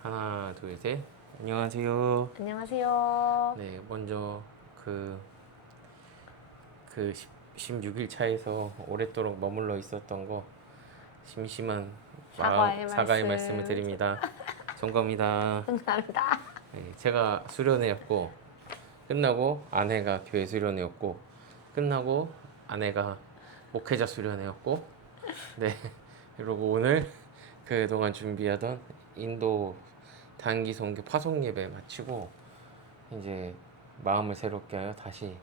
하나, 둘, 셋. 안녕하세요. 안녕하세요. 네, 먼저 그 16일 차에서 오랫도록 머물러 있었던 거 심심한 사과의 말씀을 드립니다. 송가입니다. 감사합니다. 네, 제가 수련회였고 끝나고 아내가 교회 수련회였고 끝나고 아내가 목회자 수련회였고 네, 그리고 오늘 그동안 준비하던 인도 단기 선교 파송 예배 마치고 이제 마음을 새롭게 하여 다시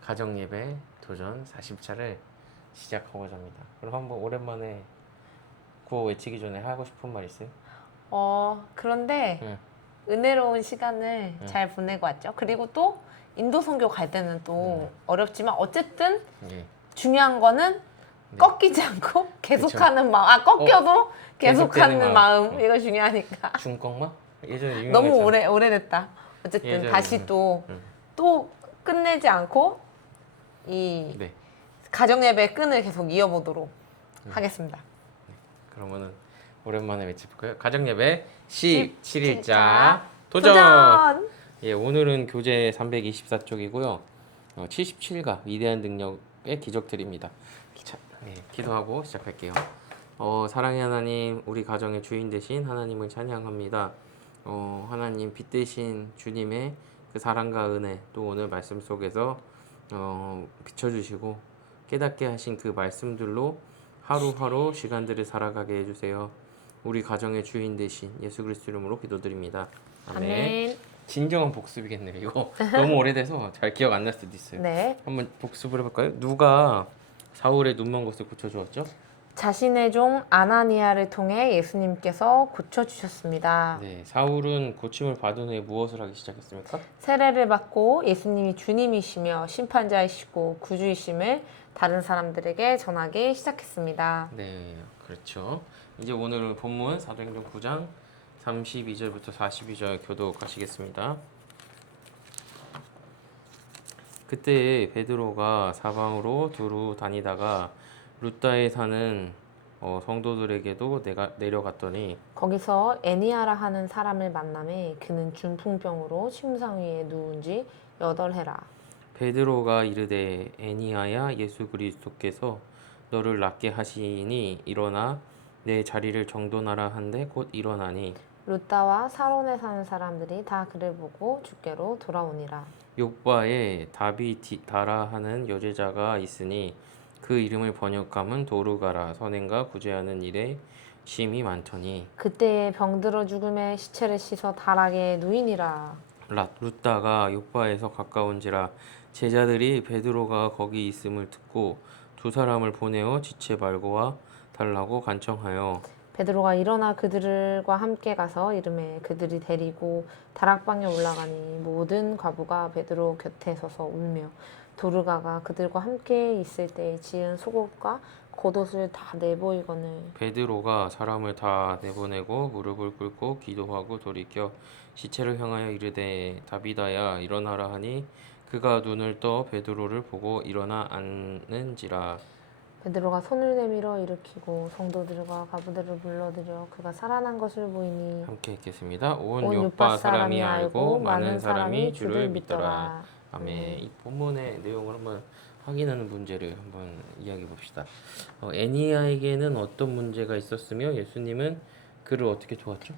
가정 예배 도전 40차를 시작하고자 합니다. 그럼 한번 오랜만에 구호 외치기 전에 하고 싶은 말 있어요? 그런데 응. 은혜로운 시간을 잘 보내고 왔죠. 그리고 또 인도 선교 갈 때는 또 어렵지만 어쨌든 네. 중요한 거는 네. 꺾이지 않고 계속하는 마음. 꺾여도 계속하는 계속되는 마음. 마음. 이거 중요하니까. 중꺾마? 예전에 유명했잖아. 너무 오래됐다. 어쨌든 예전에, 다시 또 끝내지 않고 이 네. 가정 예배 끈을 계속 이어보도록 하겠습니다. 그러면은 오랜만에 외쳐볼까요? 가정 예배 17일자 17일자 도전! 예, 오늘은 교재 324쪽이고요. 77가 위대한 능력의 기적들입니다. 자, 예, 기도하고 시작할게요. 사랑의 하나님, 우리 가정의 주인 되신 하나님을 찬양합니다. 하나님 빛 되신 주님의 그 사랑과 은혜, 또 오늘 말씀 속에서 비춰주시고 깨닫게 하신 그 말씀들로 하루하루 시간들을 살아가게 해주세요. 우리 가정의 주인 되신 예수 그리스도 이름으로 기도드립니다. 아멘. 진정한 복습이겠네요. 이거 너무 오래돼서 잘 기억 안 날 수도 있어요. 네. 한번 복습을 해볼까요? 누가 사울의 눈먼 것을 고쳐주었죠? 자신의 종 아나니아를 통해 예수님께서 고쳐주셨습니다. 네, 사울은 고침을 받은 후에 무엇을 하기 시작했습니까? 세례를 받고 예수님이 주님이시며 심판자이시고 구주이심을 다른 사람들에게 전하기 시작했습니다. 네, 그렇죠. 이제 오늘 본문 사도행전 9장 32절부터 42절 교독하시겠습니다. 그때 베드로가 사방으로 두루 다니다가 루다에 사는 성도들에게도 내려갔더니 거기서 애니아라 하는 사람을 만남에 그는 중풍병으로 침상 위에 누운 지 8해라. 베드로가 이르되 애니아야 예수 그리스도께서 너를 낫게 하시니 일어나 내 자리를 정돈하라 한데 곧 일어나니 루다와 사론에 사는 사람들이 다 그를 보고 주께로 돌아오니라. 욥바에 다비다라 하는 여제자가 있으니 그 이름을 번역하면 도르가라. 선행과 구제하는 일에 심이 많더니 그때에 병들어 죽음에 시체를 씻어 다락에 누이니라. 루다가 욥바에서 가까운지라 제자들이 베드로가 거기 있음을 듣고 두 사람을 보내어 지체 말고와 달라고 간청하여 베드로가 일어나 그들과 함께 가서 이르매 그들이 데리고 다락방에 올라가니 모든 과부가 베드로 곁에 서서 울며 도르가가 그들과 함께 있을 때 지은 속옷과 겉옷을 다 내보이거늘 베드로가 사람을 다 내보내고 무릎을 꿇고 기도하고 돌이켜 시체를 향하여 이르되 다비다야 일어나라 하니 그가 눈을 떠 베드로를 보고 일어나 앉는지라. 베드로가 손을 내밀어 일으키고 성도들과 과부들을 불러들여 그가 살아난 것을 보이니 함께 읽겠습니다. 온 온 요파 사람이 알고 많은 사람이 주를 믿더라. 아멘. 이 본문의 내용을 한번 확인하는 문제를 한번 이야기해 봅시다. 애니아에게는 어떤 문제가 있었으며 예수님은 그를 어떻게 도왔죠?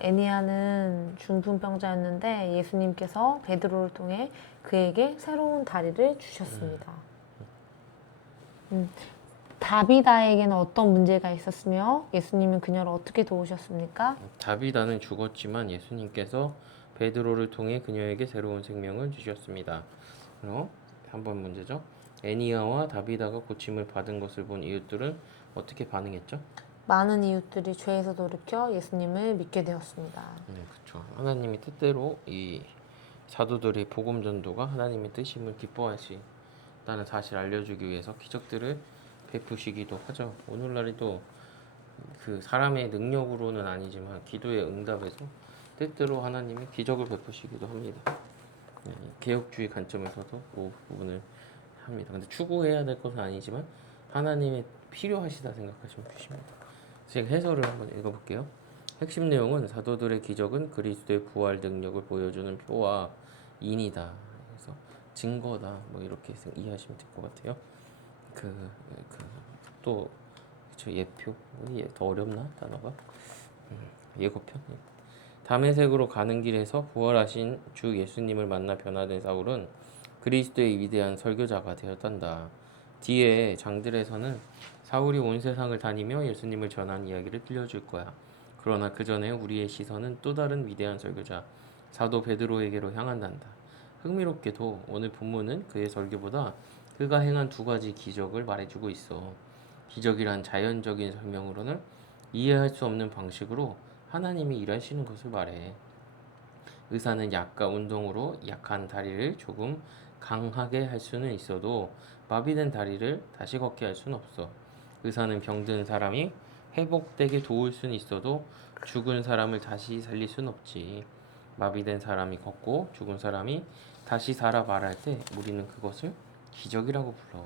애니아는 중풍병자였는데 예수님께서 베드로를 통해 그에게 새로운 다리를 주셨습니다. 다비다에게는 어떤 문제가 있었으며 예수님은 그녀를 어떻게 도우셨습니까? 다비다는 죽었지만 예수님께서 베드로를 통해 그녀에게 새로운 생명을 주셨습니다. 그럼 한 번 문제죠. 애니아와 다비다가 고침을 받은 것을 본 이웃들은 어떻게 반응했죠? 많은 이웃들이 죄에서 돌이켜 예수님을 믿게 되었습니다. 네, 그렇죠. 하나님의 뜻대로 이 사도들의 복음 전도가 하나님의 뜻임을 기뻐하신다는 사실을 알려주기 위해서 기적들을 베푸시기도 하죠. 오늘날에도 그 사람의 능력으로는 아니지만 기도의 응답에서 뜻대로 하나님이 기적을 베푸시기도 합니다. 네, 개혁주의 관점에서도 그 부분을 합니다. 근데 추구해야 될 것은 아니지만 하나님의 필요하시다 생각하시면 주십니다. 제가 해설을 한번 읽어볼게요. 핵심 내용은 사도들의 기적은 그리스도의 부활 능력을 보여주는 표와 인이다. 그래서 증거다. 뭐 이렇게 이해하시면 될 것 같아요. 그또 예표 이게 더 어렵나 단어가 예고편. 다메섹으로 가는 길에서 부활하신 주 예수님을 만나 변화된 사울은 그리스도의 위대한 설교자가 되었단다. 뒤에 장들에서는 사울이 온 세상을 다니며 예수님을 전한 이야기를 들려줄 거야. 그러나 그 전에 우리의 시선은 또 다른 위대한 설교자 사도 베드로에게로 향한단다. 흥미롭게도 오늘 본문은 그의 설교보다 그가 행한 두 가지 기적을 말해주고 있어. 기적이란 자연적인 설명으로는 이해할 수 없는 방식으로 하나님이 일하시는 것을 말해. 의사는 약과 운동으로 약한 다리를 조금 강하게 할 수는 있어도 마비된 다리를 다시 걷게 할 수는 없어. 의사는 병든 사람이 회복되게 도울 수는 있어도 죽은 사람을 다시 살릴 수는 없지. 마비된 사람이 걷고 죽은 사람이 다시 살아 말할 때 우리는 그것을 기적이라고 불러.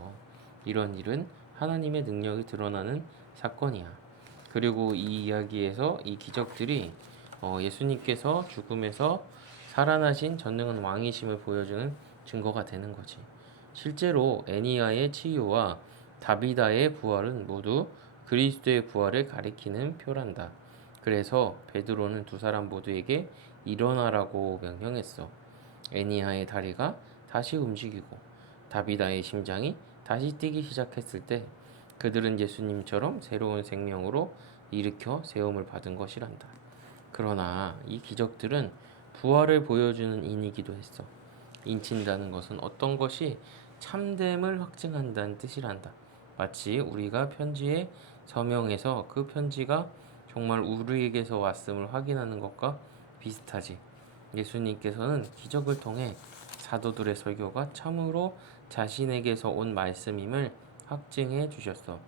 이런 일은 하나님의 능력이 드러나는 사건이야. 그리고 이 이야기에서 이 기적들이 예수님께서 죽음에서 살아나신 전능한 왕이심을 보여주는 증거가 되는 거지. 실제로 애니야의 치유와 다비다의 부활은 모두 그리스도의 부활을 가리키는 표란다. 그래서 베드로는 두 사람 모두에게 일어나라고 명령했어. 애니야의 다리가 다시 움직이고 다비다의 심장이 다시 뛰기 시작했을 때 그들은 예수님처럼 새로운 생명으로 일으켜 세움을 받은 것이란다. 그러나 이 기적들은 부활을 보여주는 인이기도 했어. 인친다는 것은 어떤 것이 참됨을 확증한다는 뜻이란다. 마치 우리가 편지에 서명해서 그 편지가 정말 우리에게서 왔음을 확인하는 것과 비슷하지. 예수님께서는 기적을 통해 사도들의 설교가 참으로 자신에게서 온 말씀임을 확증해 주셨어.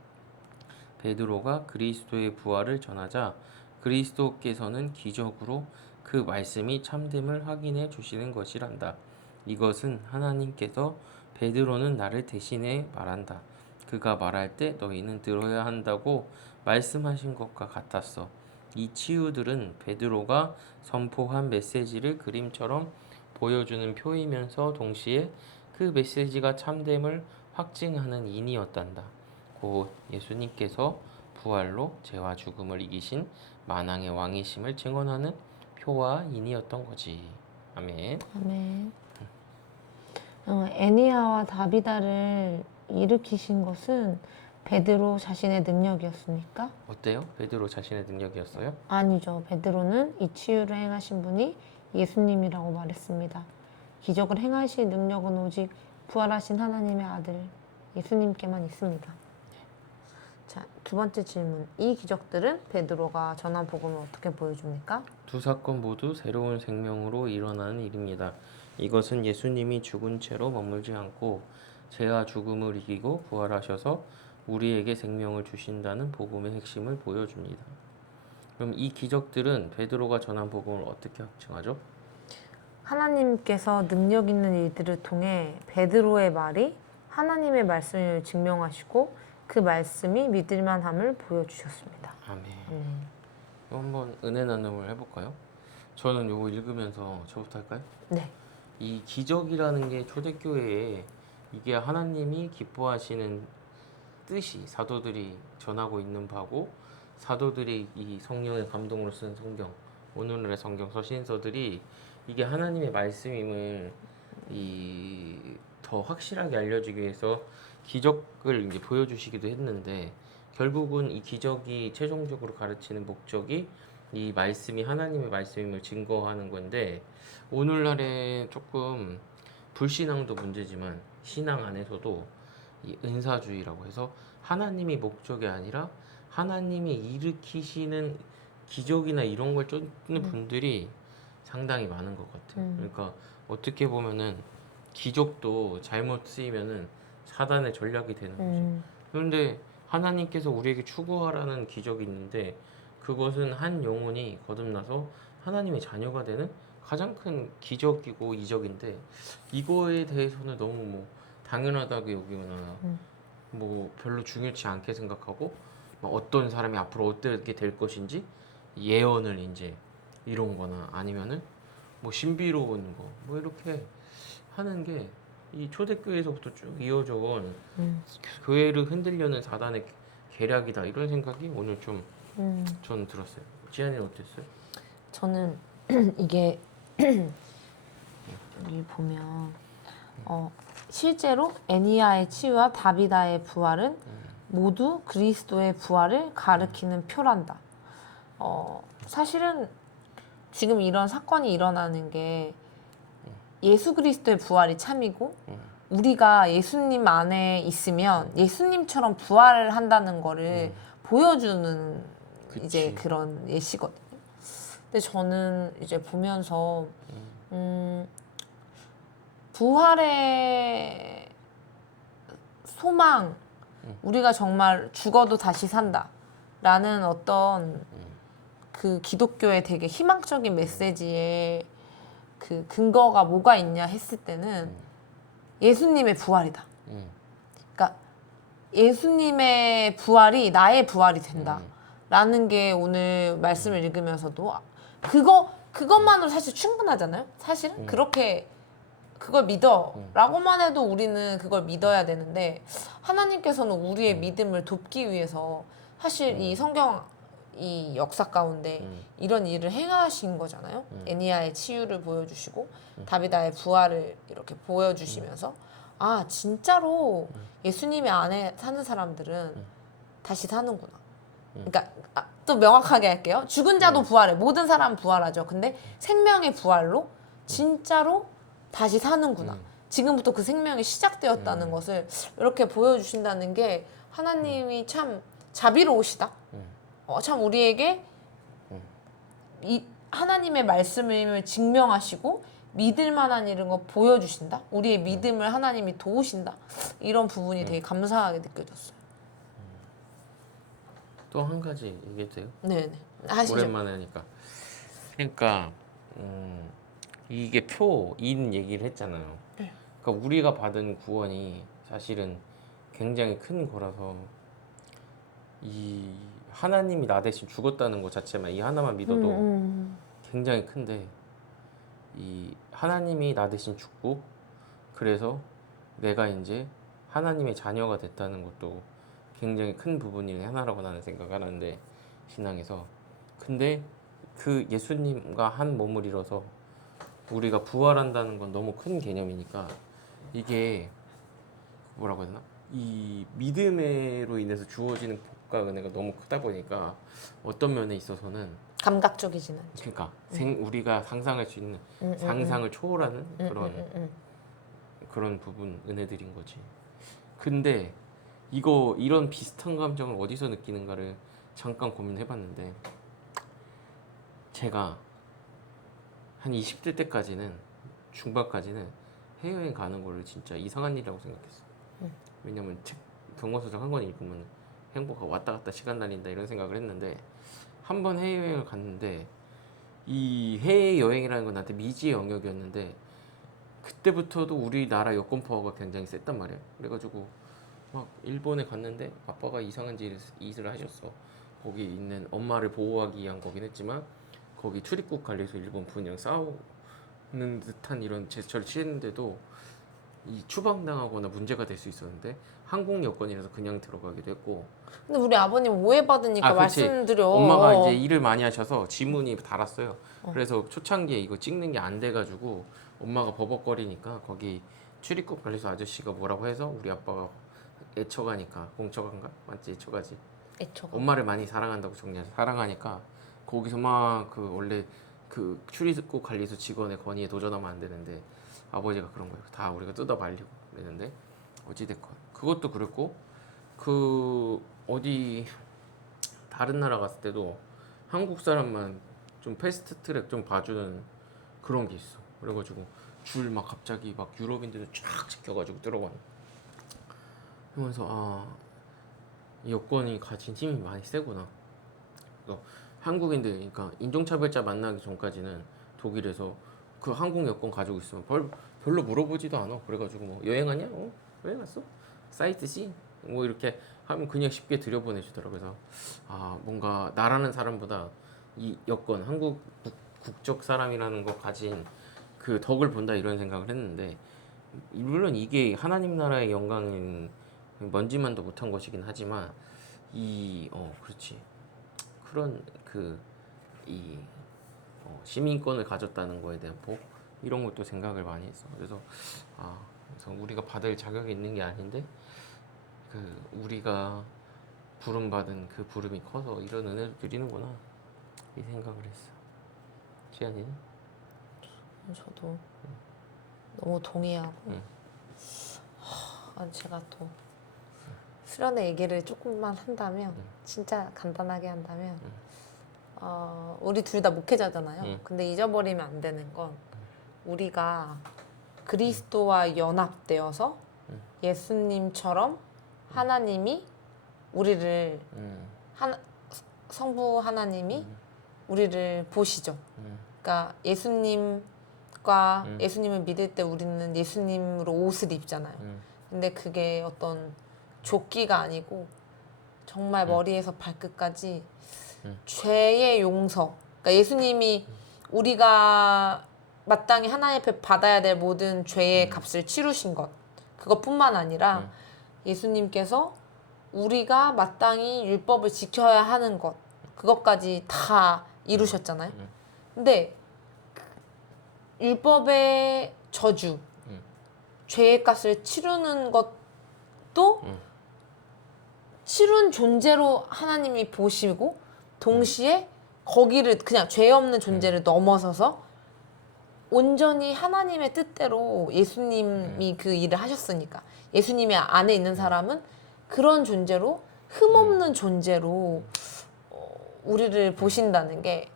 베드로가 그리스도의 부활을 전하자 그리스도께서는 기적으로 그 말씀이 참됨을 확인해 주시는 것이란다. 이것은 하나님께서 베드로는 나를 대신해 말한다. 그가 말할 때 너희는 들어야 한다고 말씀하신 것과 같았어. 이 치유들은 베드로가 선포한 메시지를 그림처럼 보여주는 표이면서 동시에 그 메시지가 참됨을 확증하는 인이었단다. 곧 예수님께서 부활로 죄와 죽음을 이기신 만왕의 왕이심을 증언하는 표와 인이었던 거지. 아멘. 아멘. 애니야와 다비다를 일으키신 것은 베드로 자신의 능력이었습니까? 어때요? 베드로 자신의 능력이었어요? 아니죠. 베드로는 이 치유를 행하신 분이 예수님이라고 말했습니다. 기적을 행하실 능력은 오직 부활하신 하나님의 아들 예수님께만 있습니다. 자, 두 번째 질문. 이 기적들은 베드로가 전한 복음을 어떻게 보여줍니까? 두 사건 모두 새로운 생명으로 일어나는 일입니다. 이것은 예수님이 죽은 채로 머물지 않고 죄와 죽음을 이기고 부활하셔서 우리에게 생명을 주신다는 복음의 핵심을 보여줍니다. 그럼 이 기적들은 베드로가 전한 복음을 어떻게 확증하죠? 하나님께서 능력 있는 일들을 통해 베드로의 말이 하나님의 말씀을 증명하시고 그 말씀이 믿을만함을 보여주셨습니다. 아멘. 그럼 한번 은혜 나눔을 해볼까요? 저는 요거 읽으면서 저부터 할까요? 네. 이 기적이라는 게 초대교회에 이게 하나님이 기뻐하시는 뜻이 사도들이 전하고 있는 바고 사도들이 이 성령의 감동으로 쓴 성경 오늘날의 성경 서신서들이 이게 하나님의 말씀임을 더 확실하게 알려주기 위해서 기적을 이제 보여주시기도 했는데 결국은 이 기적이 최종적으로 가르치는 목적이 이 말씀이 하나님의 말씀임을 증거하는 건데 오늘날에 조금 불신앙도 문제지만 신앙 안에서도 이 은사주의라고 해서 하나님이 목적이 아니라 하나님이 일으키시는 기적이나 이런 걸 쫓는 분들이 상당히 많은 것 같아요. 그러니까 어떻게 보면은 기적도 잘못 쓰이면은 사단의 전략이 되는 거죠. 그런데 하나님께서 우리에게 추구하라는 기적이 있는데 그것은 한 영혼이 거듭나서 하나님의 자녀가 되는 가장 큰 기적이고 이적인데 이거에 대해서는 너무 뭐 당연하다고 여기거나 뭐 별로 중요치 않게 생각하고 뭐 어떤 사람이 앞으로 어떻게 될 것인지 예언을 이제 이룬거나 아니면은 뭐 신비로운 거 뭐 이렇게 하는 게 이 초대교회에서부터 쭉 이어져 온 교회를 흔들려는 사단의 계략이다 이런 생각이 오늘 좀 저는 들었어요. 지한이는 어땠어요? 저는 이게 여기 보면 실제로 애니야의 치유와 다비다의 부활은 모두 그리스도의 부활을 가리키는 표란다. 사실은 지금 이런 사건이 일어나는 게 예수 그리스도의 부활이 참이고 우리가 예수님 안에 있으면 예수님처럼 부활을 한다는 거를 보여주는 그치. 이제 그런 예시거든요. 근데 저는 이제 보면서 부활의 소망, 우리가 정말 죽어도 다시 산다라는 어떤 그 기독교의 되게 희망적인 메시지에 그 근거가 뭐가 있냐 했을 때는 예수님의 부활이다. 그러니까 예수님의 부활이 나의 부활이 된다라는 게 오늘 말씀을 읽으면서도 그것만으로 사실 충분하잖아요. 사실은 그렇게 그걸 믿어라고만 해도 우리는 그걸 믿어야 되는데 하나님께서는 우리의 믿음을 돕기 위해서 사실 이 성경 이 역사 가운데 이런 일을 행하신 거잖아요. 애니야의 치유를 보여주시고 다비다의 부활을 이렇게 보여주시면서 아 진짜로 예수님의 안에 사는 사람들은 다시 사는구나. 그러니까 또 명확하게 할게요. 죽은 자도 부활해. 모든 사람은 부활하죠. 근데 생명의 부활로 진짜로 다시 사는구나. 지금부터 그 생명이 시작되었다는 것을 이렇게 보여주신다는 게 하나님이 참 자비로우시다. 참 우리에게 이 하나님의 말씀을 증명하시고 믿을 만한 이런 거 보여주신다. 우리의 믿음을 하나님이 도우신다. 이런 부분이 되게 감사하게 느껴졌어요. 또 한 가지 얘기해도 돼요? 네네. 하시죠. 오랜만에 하니까. 그러니까 이게 표인 얘기를 했잖아요. 네. 그러니까 우리가 받은 구원이 사실은 굉장히 큰 거라서 이 하나님이 나 대신 죽었다는 것 자체만 이 하나만 믿어도 굉장히 큰데 이 하나님이 나 대신 죽고 그래서 내가 이제 하나님의 자녀가 됐다는 것도 굉장히 큰 부분이 하나라고 나는 생각을 하는데 신앙에서 근데 그 예수님과 한 몸을 이뤄서 우리가 부활한다는 건 너무 큰 개념이니까 이게 뭐라고 해야 되나? 이 믿음으로 인해서 주어지는 복과 은혜가 너무 크다 보니까 어떤 면에 있어서는 감각적이진 않죠. 그러니까 우리가 상상할 수 있는 상상을 초월하는 그런 부분 은혜들인 거지. 근데 이런 비슷한 감정을 어디서 느끼는가를 잠깐 고민해봤는데 제가 한 20대 때까지는 중반까지는 해외여행 가는 거를 진짜 이상한 일이라고 생각했어. 왜냐면 책 경고서적 한 권 읽으면 행복하고 왔다 갔다 시간 날린다 이런 생각을 했는데 한 번 해외여행을 갔는데 이 해외여행이라는 건 나한테 미지의 영역이었는데 그때부터도 우리나라 여권 파워가 굉장히 셌단 말이야. 그래가지고 막 일본에 갔는데 아빠가 이상한 짓을 하셨어. 거기 있는 엄마를 보호하기 위한 거긴 했지만 거기 출입국 관리소 일본 분이랑 싸우는 듯한 이런 제스처를 취했는데도 이 추방당하거나 문제가 될 수 있었는데 항공 여권이라서 그냥 들어가기도 했고. 근데 우리 아버님 오해받으니까 그치. 말씀드려. 엄마가 이제 일을 많이 하셔서 지문이 달았어요. 그래서 초창기에 이거 찍는 게 안 돼가지고 엄마가 버벅거리니까 거기 출입국 관리소 아저씨가 뭐라고 해서 우리 아빠가 애처가니까 공처가인가? 맞지? 애처가지. 애초가. 엄마를 많이 사랑한다고 정리해서 사랑하니까 거기서 막 그 원래 그 출입국 관리소 직원의 권위에 도전하면 안 되는데 아버지가 그런 거예요. 다 우리가 뜯어 말리고 그랬는데 어찌됐건 그것도 그랬고 그 어디 다른 나라 갔을 때도 한국 사람만 좀 패스트트랙 좀 봐주는 그런 게 있어. 그래가지고 줄 막 갑자기 막 유럽인들도 쫙 지켜가지고 들어가는. 그러면서 이 여권이 가진 힘이 많이 세구나. 그래서 한국인들 그러니까 인종차별자 만나기 전까지는 독일에서 그 항공 여권 가지고 있으면 별로 물어보지도 않아. 그래가지고 뭐 여행하냐? 여행 갔어? 사이트시? 뭐 이렇게 하면 그냥 쉽게 들여보내주더라고. 그래서 뭔가 나라는 사람보다 이 여건 한국 국적 사람이라는 거 가진 그 덕을 본다 이런 생각을 했는데 물론 이게 하나님 나라의 영광은 먼지만도 못한 것이긴 하지만 그렇지 그런 이 시민권을 가졌다는 거에 대한 복 이런 것도 생각을 많이 했어. 그래서 그래서 우리가 받을 자격이 있는 게 아닌데 우리가 부름 받은 그 부름이 커서 이런 은혜를 드리는구나 이 생각을 했어. 지안이는? 저도 너무 동의하고 응. 제가 또 수련회 얘기를 조금만 한다면 진짜 간단하게 한다면 우리 둘 다 목회자잖아요. 근데 잊어버리면 안 되는 건 우리가 그리스도와 연합되어서 예수님처럼 하나님이 우리를 성부 하나님이 우리를 보시죠. 그러니까 예수님과 예수님을 믿을 때 우리는 예수님으로 옷을 입잖아요. 근데 그게 어떤 조끼가 아니고 정말 머리에서 발끝까지 죄의 용서. 그러니까 예수님이 우리가 마땅히 하나님 앞에 받아야 될 모든 죄의 값을 치르신 것. 그것뿐만 아니라 예수님께서 우리가 마땅히 율법을 지켜야 하는 것. 그것까지 다 이루셨잖아요. 근데 율법의 저주, 죄의 값을 치르는 것도 치른 존재로 하나님이 보시고 동시에 거기를 그냥 죄 없는 존재를 넘어서서 온전히 하나님의 뜻대로 예수님이 그 일을 하셨으니까 예수님의 안에 있는 사람은 그런 존재로 흠없는 존재로 우리를 보신다는 게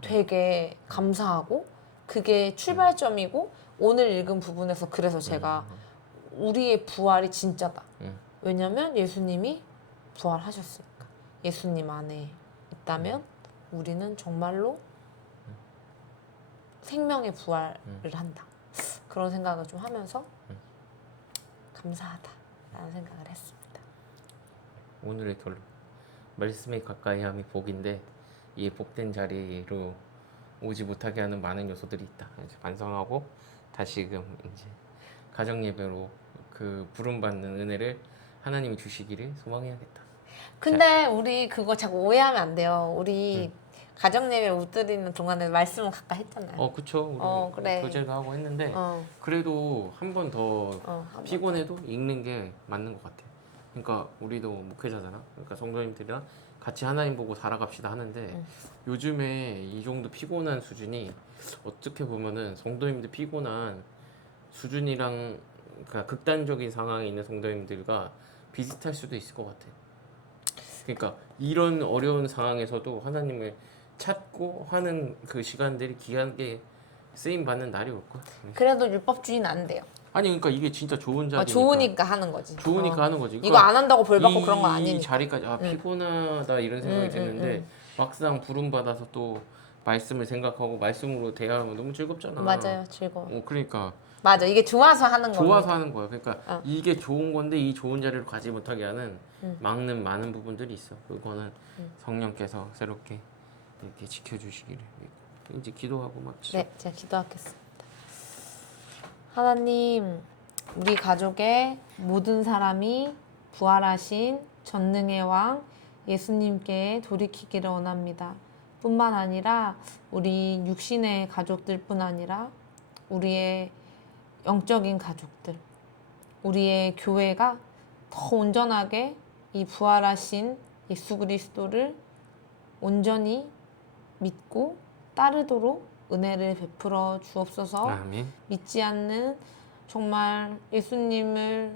되게 감사하고 그게 출발점이고 오늘 읽은 부분에서 그래서 제가 우리의 부활이 진짜다. 왜냐면 예수님이 부활하셨으니까. 예수님 안에 있다면 우리는 정말로 생명의 부활을 한다. 그런 생각을 좀 하면서 감사하다라는 생각을 했습니다. 오늘의 결론. 말씀에 가까이 함이 복인데 이 복된 자리로 오지 못하게 하는 많은 요소들이 있다. 이제 반성하고 다시금 이제 가정 예배로 그 부름 받는 은혜를 하나님이 주시기를 소망해야겠다. 근데 우리 그거 자꾸 오해하면 안 돼요. 우리 가정 예배 못 드리는 동안에 말씀을 가까이 했잖아요. 그쵸. 우리 그래. 교제도 하고 했는데 그래도 한 번 더 피곤해도 읽는 게 맞는 것 같아. 그러니까 우리도 목회자잖아. 그러니까 성도님들이랑 같이 하나님 보고 살아갑시다 하는데 요즘에 이 정도 피곤한 수준이 어떻게 보면은 성도님들 피곤한 수준이랑 그러니까 극단적인 상황에 있는 성도님들과 비슷할 수도 있을 것 같아. 그러니까 이런 어려운 상황에서도 하나님을 찾고 하는 그 시간들이 귀하게 쓰임 받는 날이 올 거야. 그래도 율법주의는 안 돼요. 아니 그러니까 이게 진짜 좋은 자리니까. 좋으니까 하는 거지. 좋으니까 하는 거지. 이거 안 한다고 벌 받고 그런 거 이 아니니까. 자리까지 피곤하다 이런 생각이 드는데 막상 부름 받아서 또 말씀을 생각하고 말씀으로 대화하면 너무 즐겁잖아. 맞아요, 즐거워. 그러니까 맞아, 이게 좋아서 하는 거야. 좋아서 하는 거야. 그러니까 이게 좋은 건데 이 좋은 자리를 가지 못하게 하는 막는 많은 부분들이 있어. 그거는 성령께서 새롭게 이렇게 지켜주시기를 이제 기도하고 마치죠. 네, 제가 기도하겠습니다. 하나님, 우리 가족의 모든 사람이 부활하신 전능의 왕 예수님께 돌이키기를 원합니다. 뿐만 아니라 우리 육신의 가족들뿐 아니라 우리의 영적인 가족들, 우리의 교회가 더 온전하게 이 부활하신 예수 그리스도를 온전히 믿고 따르도록 은혜를 베풀어 주옵소서. 아멘. 믿지 않는 정말 예수님이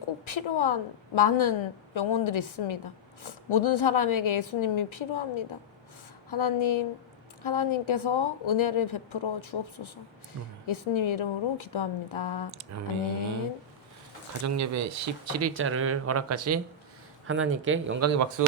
꼭 필요한 많은 영혼들이 있습니다. 모든 사람에게 예수님이 필요합니다. 하나님께서 은혜를 베풀어 주옵소서. 예수님 이름으로 기도합니다. 아멘. 가정예배 17일자를 허락하신 하나님께 영광의 박수.